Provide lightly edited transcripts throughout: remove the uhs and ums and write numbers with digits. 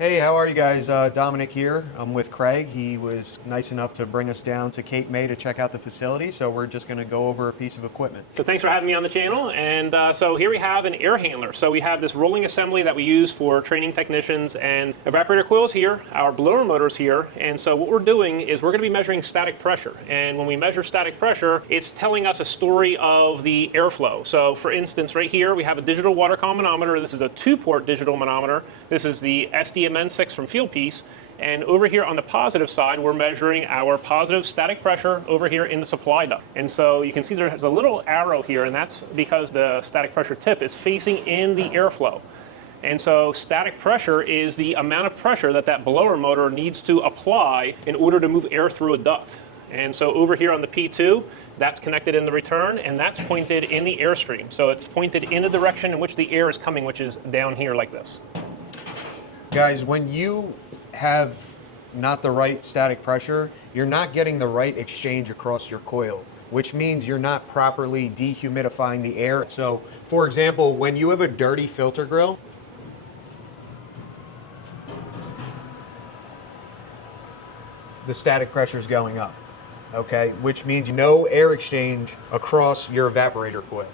Hey, how are you guys? Dominic here. I'm with Craig. He was nice enough to bring us down to Cape May to check out the facility, so we're just going to go over a piece of equipment. So thanks for having me on the channel. And so here we have an air handler. So we have this rolling assembly that we use for training technicians, and evaporator coils here, our blower motors here. And so what we're doing is we're going to be measuring static pressure. And when we measure static pressure, it's telling us a story of the airflow. So for instance, right here, we have a digital water column manometer. This is a 2-port digital manometer. This is the SDMN6 from Fieldpiece. And over here on the positive side, we're measuring our positive static pressure over here in the supply duct. And so you can see there's a little arrow here, and that's because the static pressure tip is facing in the airflow. And so static pressure is the amount of pressure that that blower motor needs to apply in order to move air through a duct. And so over here on the P2, that's connected in the return, and that's pointed in the airstream. So it's pointed in the direction in which the air is coming, which is down here like this. Guys, when you have not the right static pressure, you're not getting the right exchange across your coil, which means you're not properly dehumidifying the air. So, for example, when you have a dirty filter grill, the static pressure is going up, okay? Which means no air exchange across your evaporator coil.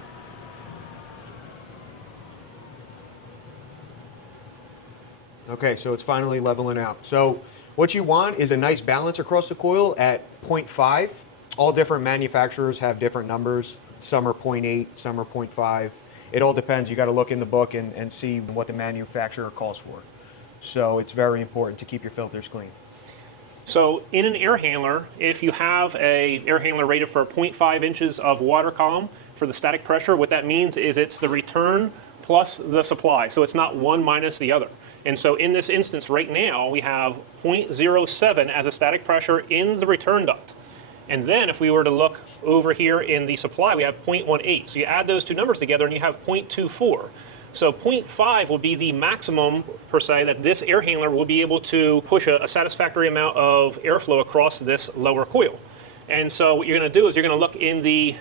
Okay, so it's finally leveling out. So what you want is a nice balance across the coil at 0.5. All different manufacturers have different numbers. Some are 0.8, some are 0.5. It all depends. You got to look in the book and see what the manufacturer calls for. So it's very important to keep your filters clean. So in an air handler, if you have an air handler rated for 0.5 inches of water column for the static pressure, what that means is it's the return plus the supply. So it's not one minus the other. And so in this instance right now, we have 0.07 as a static pressure in the return duct. And then if we were to look over here in the supply, we have 0.18. So you add those two numbers together and you have 0.24. So 0.5 will be the maximum, per se, that this air handler will be able to push a satisfactory amount of airflow across this lower coil. And so what you're going to do is you're going to look in the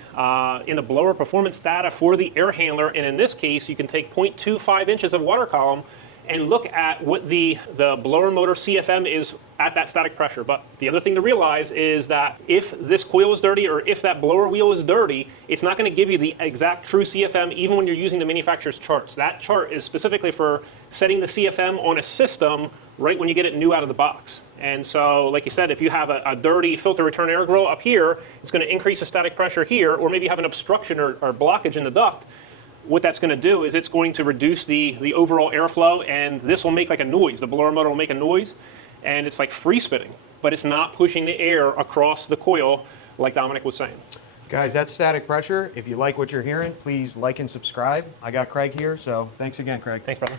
blower performance data for the air handler, and in this case, you can take 0.25 inches of water column and look at what the blower motor CFM is at that static pressure. But the other thing to realize is that if this coil is dirty or if that blower wheel is dirty, it's not going to give you the exact true CFM even when you're using the manufacturer's charts. That chart is specifically for setting the CFM on a system right when you get it new out of the box. And so, like you said, if you have a dirty filter return air grill up here, it's going to increase the static pressure here, or maybe you have an obstruction or blockage in the duct. What that's going to do is it's going to reduce the overall airflow, and this will make like a noise. The blower motor will make a noise, and it's like free spinning, but it's not pushing the air across the coil like Dominic was saying. Guys, that's static pressure. If you like what you're hearing, please like and subscribe. I got Craig here, so thanks again, Craig. Thanks, brother.